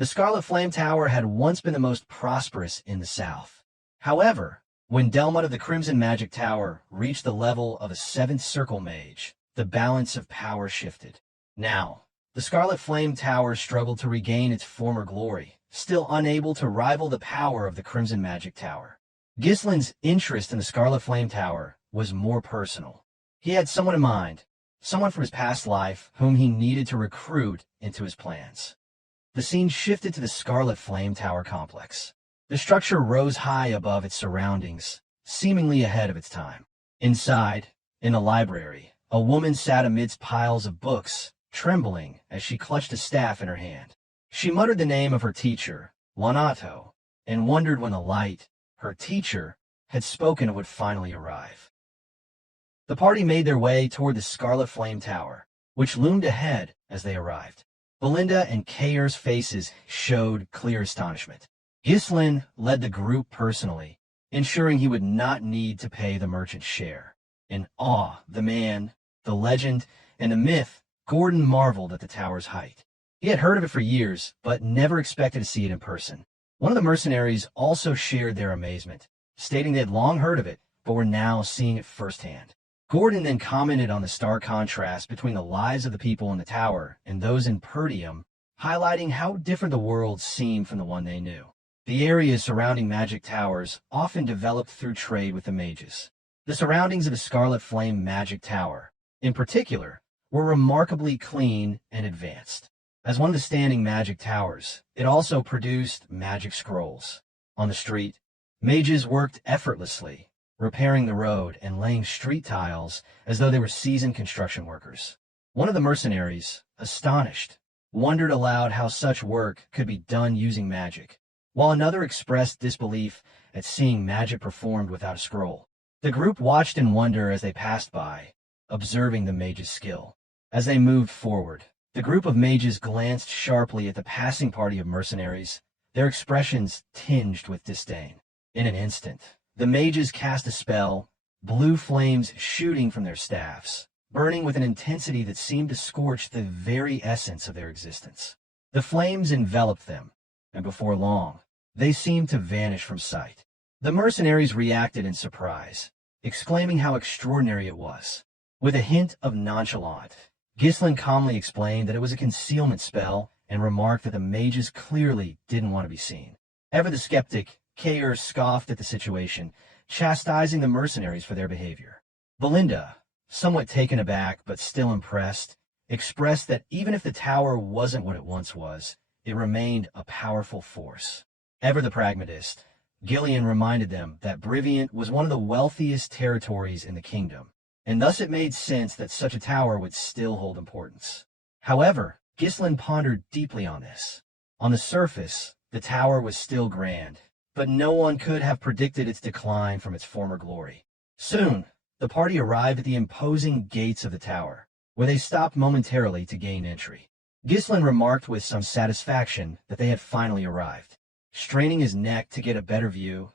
The Scarlet Flame Tower had once been the most prosperous in the south. However, when Delmut of the Crimson Magic Tower reached the level of a 7th Circle Mage, the balance of power shifted. Now, the Scarlet Flame Tower struggled to regain its former glory, still unable to rival the power of the Crimson Magic Tower. Ghislain's interest in the Scarlet Flame Tower was more personal. He had someone in mind, someone from his past life whom he needed to recruit into his plans. The scene shifted to the Scarlet Flame Tower complex. The structure rose high above its surroundings, seemingly ahead of its time. Inside, in the library, a woman sat amidst piles of books, trembling as she clutched a staff in her hand. She muttered the name of her teacher, Lanato, and wondered when the light, her teacher, had spoken would finally arrive. The party made their way toward the Scarlet Flame Tower, which loomed ahead as they arrived. Belinda and Kair's faces showed clear astonishment. Ghislain led the group personally, ensuring he would not need to pay the merchant's share. In awe, the man, the legend, and the myth, Gordon marveled at the tower's height. He had heard of it for years, but never expected to see it in person. One of the mercenaries also shared their amazement, stating they had long heard of it, but were now seeing it firsthand. Gordon then commented on the stark contrast between the lives of the people in the tower and those in Perdium, highlighting how different the world seemed from the one they knew. The areas surrounding magic towers often developed through trade with the mages. The surroundings of the Scarlet Flame Magic Tower, in particular, were remarkably clean and advanced. As one of the standing magic towers, it also produced magic scrolls. On the street, mages worked effortlessly, repairing the road and laying street tiles as though they were seasoned construction workers. One of the mercenaries, astonished, wondered aloud how such work could be done using magic, while another expressed disbelief at seeing magic performed without a scroll. The group watched in wonder as they passed by, observing the mage's skill. As they moved forward, the group of mages glanced sharply at the passing party of mercenaries, their expressions tinged with disdain. In an instant, the mages cast a spell, blue flames shooting from their staffs, burning with an intensity that seemed to scorch the very essence of their existence. The flames enveloped them, and before long, they seemed to vanish from sight. The mercenaries reacted in surprise, exclaiming how extraordinary it was. With a hint of nonchalance, Ghislain calmly explained that it was a concealment spell and remarked that the mages clearly didn't want to be seen. Ever the skeptic, Kair scoffed at the situation, chastising the mercenaries for their behavior. Belinda, somewhat taken aback but still impressed, expressed that even if the tower wasn't what it once was, it remained a powerful force. Ever the pragmatist, Ghislain reminded them that Brivient was one of the wealthiest territories in the kingdom, and thus it made sense that such a tower would still hold importance. However, Ghislain pondered deeply on this. On the surface, the tower was still grand, but no one could have predicted its decline from its former glory. Soon, the party arrived at the imposing gates of the tower, where they stopped momentarily to gain entry. Ghislain remarked with some satisfaction that they had finally arrived. Straining his neck to get a better view,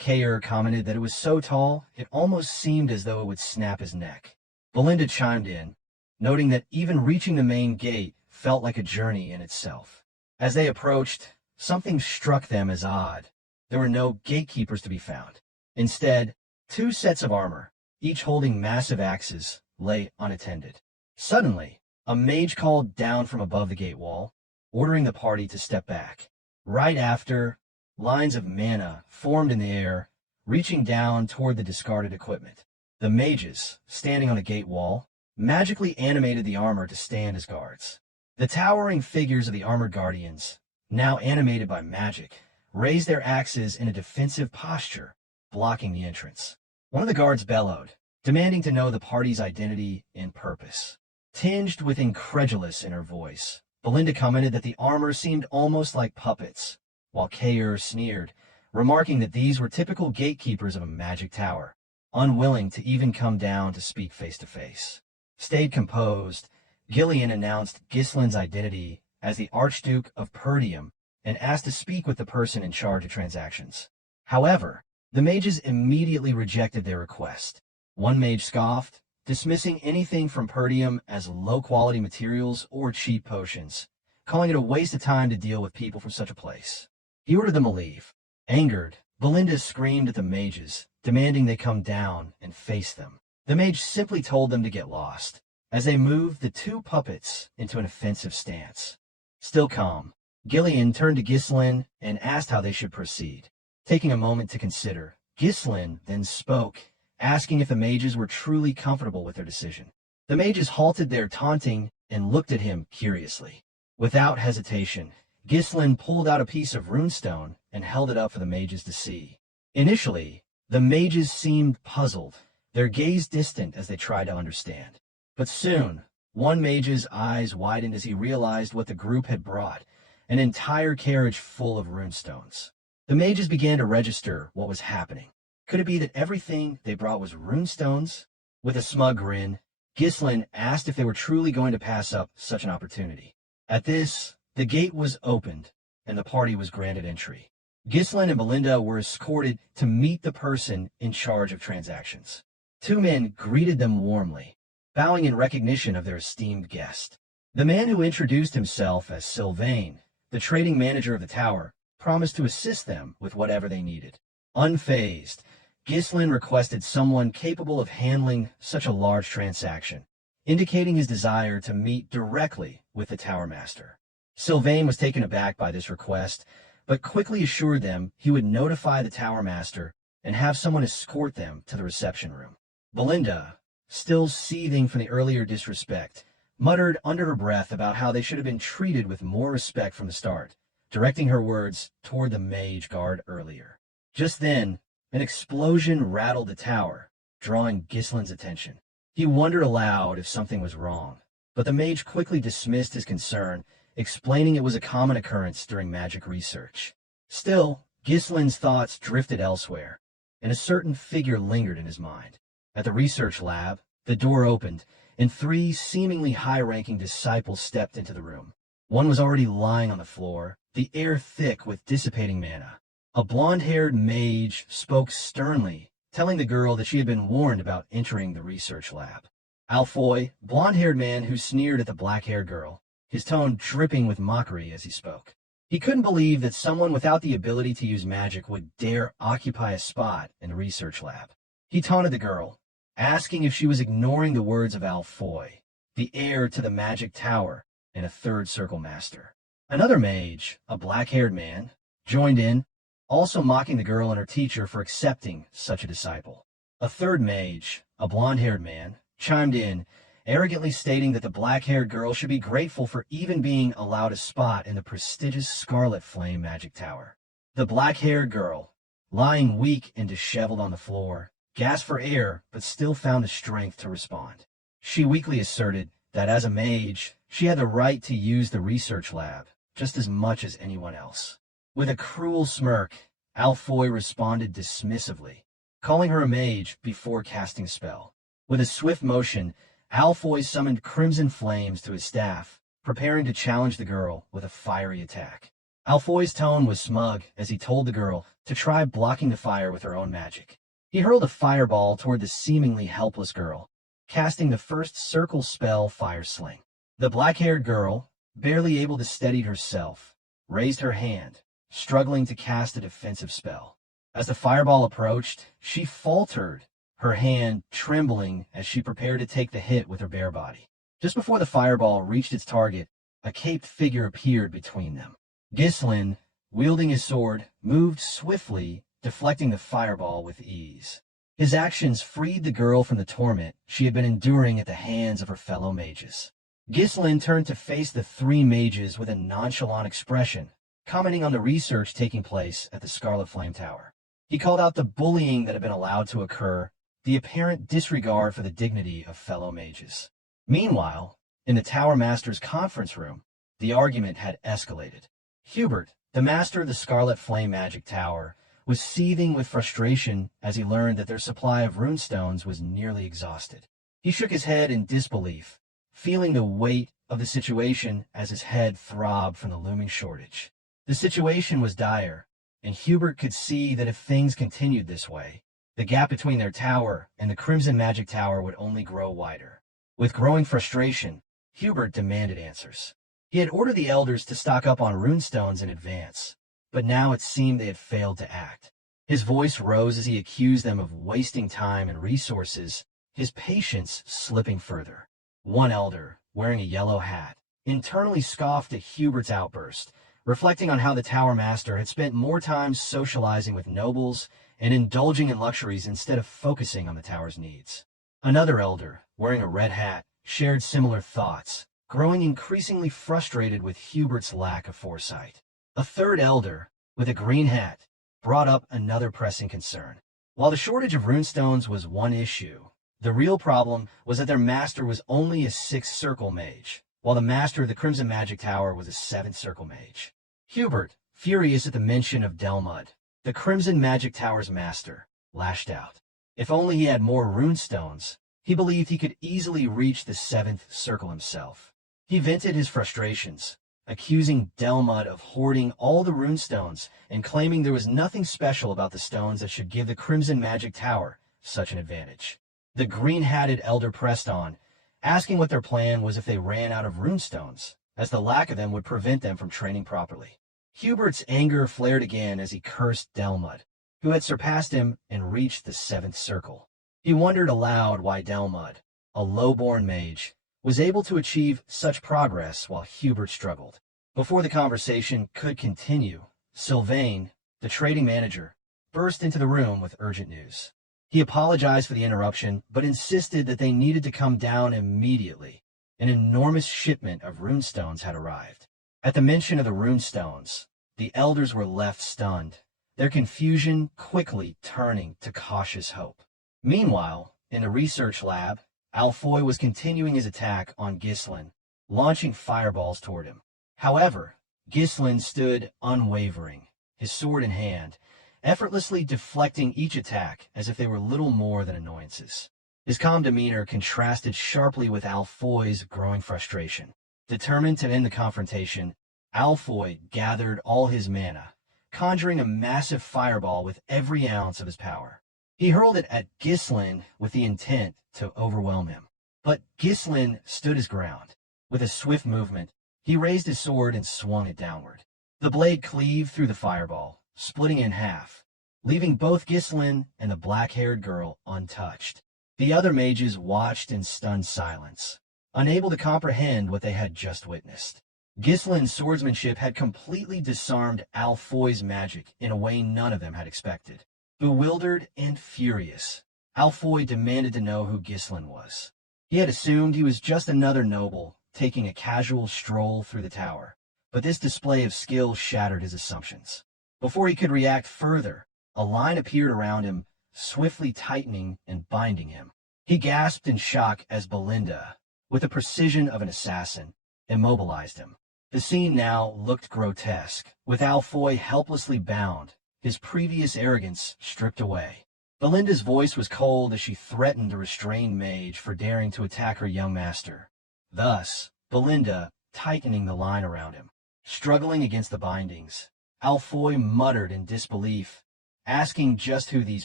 Kair commented that it was so tall it almost seemed as though it would snap his neck. Belinda chimed in, noting that even reaching the main gate felt like a journey in itself. As they approached, something struck them as odd. There were no gatekeepers to be found. Instead, 2 sets of armor, each holding massive axes, lay unattended. Suddenly, a mage called down from above the gate wall, ordering the party to step back. Right after, lines of mana formed in the air, reaching down toward the discarded equipment. The mages, standing on the gate wall, magically animated the armor to stand as guards. The towering figures of the armored guardians, now animated by magic, raised their axes in a defensive posture, blocking the entrance. One of the guards bellowed, demanding to know the party's identity and purpose. Tinged with incredulous in her voice, Belinda commented that the armor seemed almost like puppets, while Kair sneered, remarking that these were typical gatekeepers of a magic tower, unwilling to even come down to speak face to face. Stayed composed, Ghislain announced Ghislain's identity as the Archduke of Perdium and asked to speak with the person in charge of transactions. However, the mages immediately rejected their request. One mage scoffed, dismissing anything from Perdium as low-quality materials or cheap potions, calling it a waste of time to deal with people from such a place. He ordered them to leave. Angered, Belinda screamed at the mages, demanding they come down and face them. The mage simply told them to get lost. As they moved the two puppets into an offensive stance. Still calm, Ghislain turned to Ghislain and asked how they should proceed. Taking a moment to consider, Ghislain then spoke, asking if the mages were truly comfortable with their decision. The mages halted their taunting and looked at him curiously. Without hesitation, Ghislain pulled out a piece of runestone and held it up for the mages to see. Initially, the mages seemed puzzled, their gaze distant as they tried to understand. But soon, one mage's eyes widened as he realized what the group had brought, an entire carriage full of runestones. The mages began to register what was happening. Could it be that everything they brought was runestones? With a smug grin, Ghislain asked if they were truly going to pass up such an opportunity. At this, the gate was opened, and the party was granted entry. Ghislain and Belinda were escorted to meet the person in charge of transactions. Two men greeted them warmly, bowing in recognition of their esteemed guest. The man who introduced himself as Sylvain, the trading manager of the tower, promised to assist them with whatever they needed. Unfazed, Ghislain requested someone capable of handling such a large transaction, indicating his desire to meet directly with the tower master. Sylvain was taken aback by this request, but quickly assured them he would notify the tower master and have someone escort them to the reception room. Belinda, still seething from the earlier disrespect, muttered under her breath about how they should have been treated with more respect from the start, directing her words toward the mage guard earlier. Just then, an explosion rattled the tower, drawing Ghislain's attention. He wondered aloud if something was wrong, but the mage quickly dismissed his concern, explaining it was a common occurrence during magic research. Still, Ghislain's thoughts drifted elsewhere, and a certain figure lingered in his mind. At the research lab, the door opened, and three seemingly high-ranking disciples stepped into the room. One was already lying on the floor, the air thick with dissipating mana. A blonde-haired mage spoke sternly, telling the girl that she had been warned about entering the research lab. Alfoy, blonde-haired man who sneered at the black-haired girl, his tone dripping with mockery as he spoke. He couldn't believe that someone without the ability to use magic would dare occupy a spot in the research lab. He taunted the girl, asking if she was ignoring the words of Alfoy, the heir to the magic tower and a third circle master. Another mage, a black-haired man, joined in, also mocking the girl and her teacher for accepting such a disciple. A third mage, a blonde-haired man, chimed in, arrogantly stating that the black-haired girl should be grateful for even being allowed a spot in the prestigious Scarlet Flame Magic Tower. The black-haired girl, lying weak and disheveled on the floor, gasped for air but still found the strength to respond. She weakly asserted that as a mage, she had the right to use the research lab just as much as anyone else. With a cruel smirk, Alfoy responded dismissively, calling her a mage before casting a spell. With a swift motion, Alfoy summoned crimson flames to his staff, preparing to challenge the girl with a fiery attack. Alfoy's tone was smug as he told the girl to try blocking the fire with her own magic. He hurled a fireball toward the seemingly helpless girl, casting the first circle spell Fire Sling. The black-haired girl, barely able to steady herself, raised her hand, struggling to cast a defensive spell. As the fireball approached, she faltered, her hand trembling as she prepared to take the hit with her bare body. Just before the fireball reached its target, a caped figure appeared between them. Ghislain, wielding his sword, moved swiftly, deflecting the fireball with ease. His actions freed the girl from the torment she had been enduring at the hands of her fellow mages. Ghislain turned to face the three mages with a nonchalant expression, commenting on the research taking place at the Scarlet Flame Tower. He called out the bullying that had been allowed to occur, the apparent disregard for the dignity of fellow mages. Meanwhile, in the Tower Master's conference room, the argument had escalated. Hubert, the master of the Scarlet Flame Magic Tower, was seething with frustration as he learned that their supply of runestones was nearly exhausted. He shook his head in disbelief, feeling the weight of the situation as his head throbbed from the looming shortage. The situation was dire, and Hubert could see that if things continued this way, the gap between their tower and the Crimson Magic Tower would only grow wider. With growing frustration, Hubert demanded answers. He had ordered the elders to stock up on runestones in advance, but now it seemed they had failed to act. His voice rose as he accused them of wasting time and resources, his patience slipping further. One elder, wearing a yellow hat, internally scoffed at Hubert's outburst, reflecting on how the Tower Master had spent more time socializing with nobles and indulging in luxuries instead of focusing on the tower's needs. Another elder, wearing a red hat, shared similar thoughts, growing increasingly frustrated with Hubert's lack of foresight. A third elder, with a green hat, brought up another pressing concern. While the shortage of runestones was one issue, the real problem was that their master was only a 6th circle mage, while the master of the Crimson Magic Tower was a 7th circle mage. Hubert, furious at the mention of Delmud, the Crimson Magic Tower's master, lashed out. If only he had more runestones, he believed he could easily reach the 7th circle himself. He vented his frustrations, accusing Delmud of hoarding all the runestones and claiming there was nothing special about the stones that should give the Crimson Magic Tower such an advantage. The green-hatted elder pressed on, asking what their plan was if they ran out of runestones, as the lack of them would prevent them from training properly. Hubert's anger flared again as he cursed Delmud, who had surpassed him and reached the 7th circle. He wondered aloud why Delmud, a low-born mage, was able to achieve such progress while Hubert struggled. Before the conversation could continue, Sylvain, the trading manager, burst into the room with urgent news. He apologized for the interruption, but insisted that they needed to come down immediately. An enormous shipment of runestones had arrived. At the mention of the runestones, the elders were left stunned, their confusion quickly turning to cautious hope. Meanwhile, in the research lab, Alfoy was continuing his attack on Ghislain, launching fireballs toward him. However, Ghislain stood unwavering, his sword in hand, effortlessly deflecting each attack as if they were little more than annoyances. His calm demeanor contrasted sharply with Alfoy's growing frustration. Determined to end the confrontation, Alfoy gathered all his mana, conjuring a massive fireball with every ounce of his power. He hurled it at Ghislain with the intent to overwhelm him. But Ghislain stood his ground. With a swift movement, he raised his sword and swung it downward. The blade cleaved through the fireball, splitting in half, leaving both Ghislain and the black-haired girl untouched. The other mages watched in stunned silence, unable to comprehend what they had just witnessed. Ghislain's swordsmanship had completely disarmed Alfoy's magic in a way none of them had expected. Bewildered and furious, Alfoy demanded to know who Ghislain was. He had assumed he was just another noble, taking a casual stroll through the tower, but this display of skill shattered his assumptions. Before he could react further, a line appeared around him, swiftly tightening and binding him. He gasped in shock as Belinda, with the precision of an assassin, immobilized him. The scene now looked grotesque, with Alfoy helplessly bound, his previous arrogance stripped away. Belinda's voice was cold as she threatened the restrained mage for daring to attack her young master. Thus, Belinda tightening the line around him. Struggling against the bindings, Alfoy muttered in disbelief, asking just who these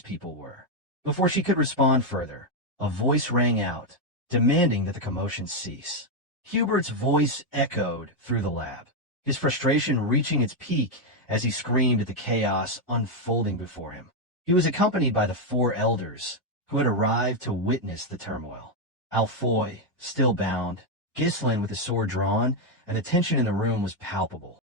people were. Before she could respond further, a voice rang out, demanding that the commotion cease. Hubert's voice echoed through the lab, his frustration reaching its peak as he screamed at the chaos unfolding before him. He was accompanied by the 4 elders, who had arrived to witness the turmoil. Alfoy, still bound, Ghislain with his sword drawn, and the tension in the room was palpable.